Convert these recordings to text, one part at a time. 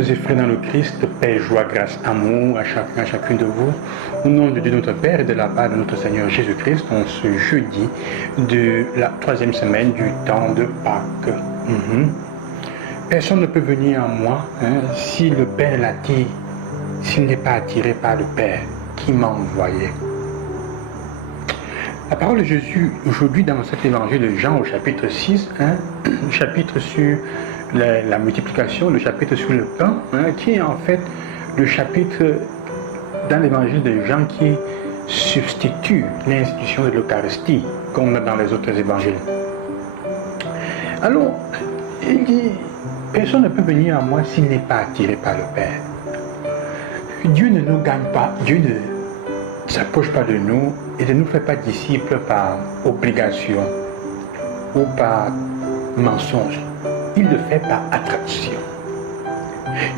Sœurs et frères dans le Christ, paix, joie, grâce, amour à chacun, à chacune de vous. Au nom de Dieu notre Père et de la part de notre Seigneur Jésus-Christ, en ce jeudi de la 3e semaine du temps de Pâques. Personne ne peut venir à moi si le Père l'attire, s'il n'est pas attiré par le Père qui m'a envoyé. La parole de Jésus aujourd'hui dans cet évangile de Jean au chapitre 6, le chapitre sur la multiplication, le chapitre sur le pain, qui est en fait le chapitre dans l'évangile de Jean qui substitue l'institution de l'Eucharistie comme dans les autres évangiles. Alors, il dit, personne ne peut venir à moi s'il n'est pas attiré par le Père. Dieu ne nous gagne pas, Dieu ne s'approche pas de nous et ne nous fait pas disciples par obligation ou par mensonge. Il le fait par attraction.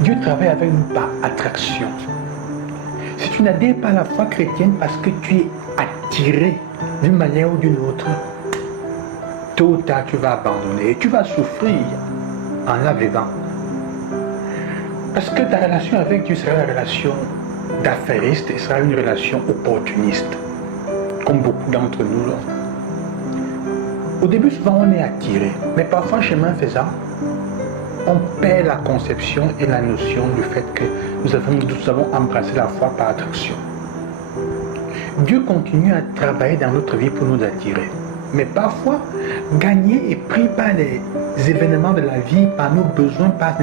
Dieu travaille avec nous par attraction. Si tu n'adhères pas à la foi chrétienne parce que tu es attiré d'une manière ou d'une autre, tôt ou tard tu vas abandonner et tu vas souffrir en la vivant. Parce que ta relation avec Dieu sera la relation d'affairiste et sera une relation opportuniste, comme beaucoup d'entre nous l'ont. Au début, souvent, on est attiré, mais parfois, chemin faisant, on perd la conception et la notion du fait que nous avons embrassé la foi par attraction. Dieu continue à travailler dans notre vie pour nous attirer, mais parfois, gagné et pris par les événements de la vie, par nos besoins, par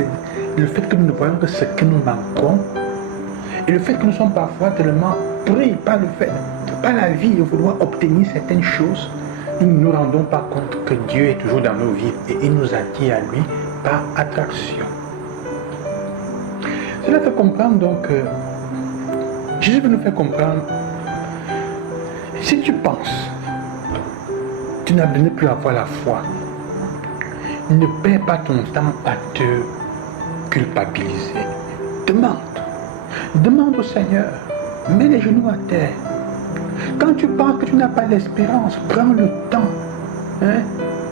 le fait que nous ne voyons que ce que nous manquons, et le fait que nous sommes parfois tellement pris par le fait, par la vie, de vouloir obtenir certaines choses, nous ne nous rendons pas compte que Dieu est toujours dans nos vies et il nous attire à lui par attraction. Cela fait comprendre donc que Jésus veut nous faire comprendre, si tu penses, tu n'as plus avoir la foi, ne perds pas ton temps à te culpabiliser. Demande au Seigneur, mets les genoux à terre. Quand tu penses que tu n'as pas l'espérance, prends le temps.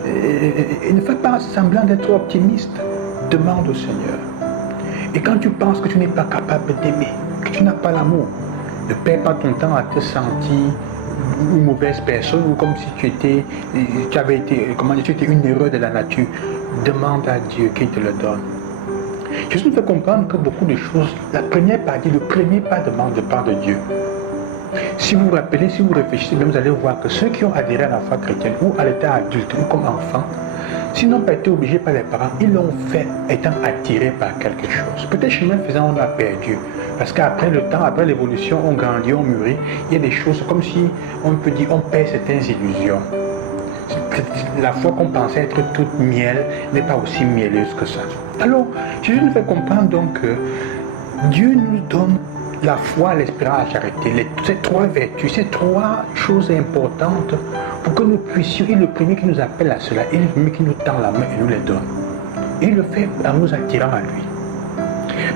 Et ne fais pas semblant d'être optimiste. Demande au Seigneur. Et quand tu penses que tu n'es pas capable d'aimer, que tu n'as pas l'amour, ne perds pas ton temps à te sentir une mauvaise personne ou comme si tu étais une erreur de la nature. Demande à Dieu qu'il te le donne. Jésus nous fait comprendre que beaucoup de choses, la première partie, le premier pas demande de part de Dieu. Si vous vous rappelez, si vous réfléchissez, vous allez voir que ceux qui ont adhéré à la foi chrétienne ou à l'état adulte ou comme enfant, s'ils n'ont pas été obligés par les parents, ils l'ont fait étant attirés par quelque chose. Peut-être chemin faisant, on a perdu. Parce qu'après le temps, après l'évolution, on grandit, on mûrit. Il y a des choses comme si, on peut dire, on perd certaines illusions. La foi qu'on pensait être toute miel n'est pas aussi mielleuse que ça. Alors, Jésus nous fait comprendre donc que Dieu nous donne la foi, l'espérance, la charité, ces trois vertus, ces trois choses importantes pour que nous puissions, il est le premier qui nous appelle à cela, il est le premier qui nous tend la main et nous les donne. Et il le fait en nous attirant à lui.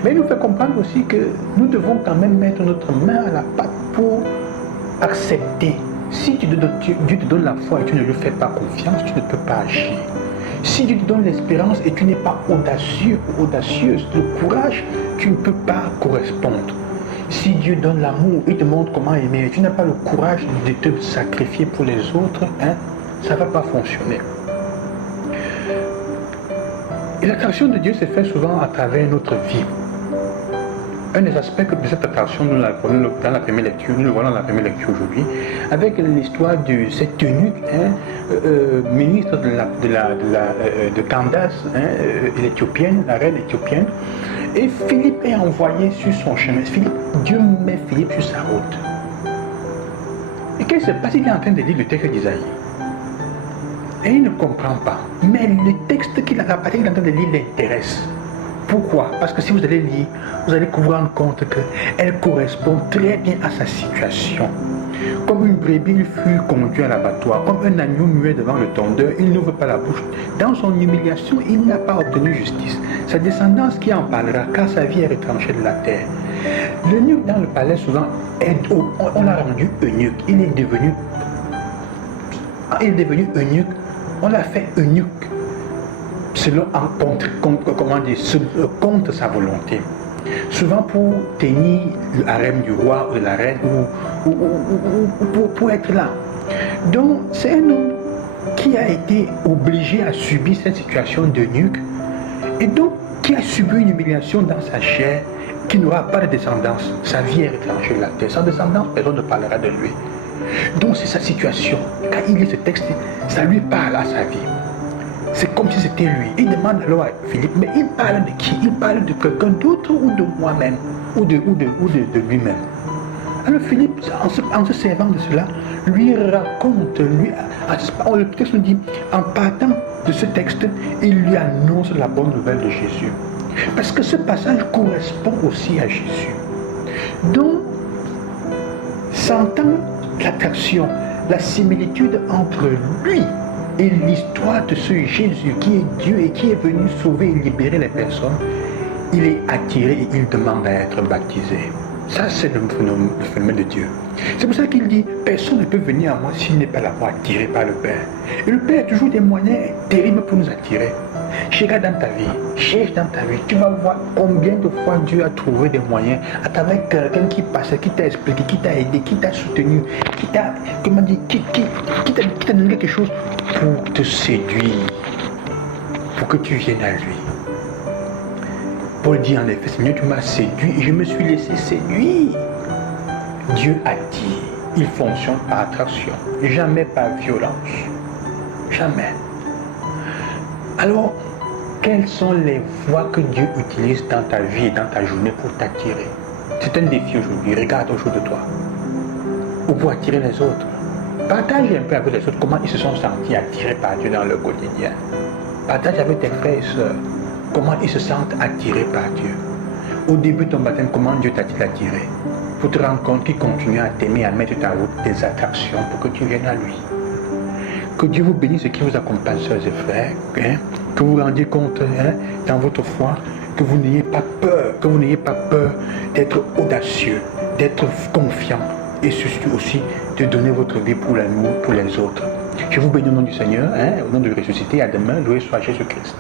Mais il nous fait comprendre aussi que nous devons quand même mettre notre main à la pâte pour accepter. Si Dieu te donne la foi et tu ne lui fais pas confiance, tu ne peux pas agir. Si Dieu te donne l'espérance et tu n'es pas audacieux ou audacieuse, le courage, tu ne peux pas correspondre. Si Dieu donne l'amour, il te montre comment aimer, et tu n'as pas le courage de te sacrifier pour les autres, ça ne va pas fonctionner. Et l'attraction de Dieu se fait souvent à travers notre vie. Un des aspects de cette attraction, nous la voyons dans la première lecture, nous le voyons dans la première lecture aujourd'hui, avec l'histoire de cette eunuque, ministre de Candace, l'éthiopienne, la reine éthiopienne. Et Philippe est envoyé sur son chemin. Dieu met Philippe sur sa route. Et qu'est-ce qui se passe? Il est en train de lire le texte d'Isaïe. Et il ne comprend pas. Mais le texte la partie qu'il est en train de lire l'intéresse. Pourquoi? Parce que si vous allez lire, vous allez vous rendre compte qu'elle correspond très bien à sa situation. Comme une brebis, il fut conduit à l'abattoir. Comme un agneau muet devant le tondeur, il n'ouvre pas la bouche. Dans son humiliation, il n'a pas obtenu justice. Sa descendance qui en parlera, car sa vie est retranchée de la terre. L'eunuque dans le palais, souvent, on l'a rendu eunuque. Il est devenu eunuque. On l'a fait eunuque. selon contre sa volonté. Souvent pour tenir le harem du roi ou de la reine ou pour être là. Donc c'est un homme qui a été obligé à subir cette situation d'eunuque et donc qui a subi une humiliation dans sa chair, qui n'aura pas de descendance. Sa vie est retranchée de la terre. Sans descendance, personne ne parlera de lui. Donc c'est sa situation. Quand il lit ce texte, ça lui parle à sa vie. C'est comme si c'était lui. Il demande alors à Philippe, mais il parle de qui? Il parle de quelqu'un d'autre ou de moi-même ou de lui-même. Alors Philippe, en se servant de cela, lui raconte, le texte nous dit, en partant de ce texte, il lui annonce la bonne nouvelle de Jésus. Parce que ce passage correspond aussi à Jésus. Donc, sentant l'attraction, la similitude entre lui et l'histoire de ce Jésus qui est Dieu et qui est venu sauver et libérer les personnes, il est attiré et il demande à être baptisé. Ça, c'est le phénomène de Dieu. C'est pour ça qu'il dit, personne ne peut venir à moi s'il n'est pas là-bas attiré par le Père. Et le Père a toujours des moyens terribles pour nous attirer. Regarde dans ta vie, cherche dans ta vie, tu vas voir combien de fois Dieu a trouvé des moyens à travers quelqu'un qui passait, qui t'a expliqué, qui t'a aidé, qui t'a soutenu, qui t'a donné quelque chose pour te séduire, pour que tu viennes à lui. Paul dit en effet, Seigneur, tu m'as séduit et je me suis laissé séduire. Dieu attire, il fonctionne par attraction, jamais par violence. Jamais. Alors, quelles sont les voies que Dieu utilise dans ta vie et dans ta journée pour t'attirer? C'est un défi aujourd'hui, regarde autour de toi. Ou pour attirer les autres. Partage un peu avec les autres comment ils se sont sentis attirés par Dieu dans leur quotidien. Partage avec tes frères et sœurs comment ils se sentent attirés par Dieu. Au début de ton baptême, comment Dieu t'a-t-il attiré? Pour te rendre compte qu'il continue à t'aimer, à mettre ta route des attractions pour que tu viennes à lui. Que Dieu vous bénisse et qu'il vous accompagne, sœurs et frères. Que vous vous rendiez compte dans votre foi, que vous n'ayez pas peur, d'être audacieux, d'être confiant et surtout aussi de donner votre vie pour l'amour, pour les autres. Je vous bénis au nom du Seigneur, au nom du ressuscité. À demain, loué soit Jésus-Christ.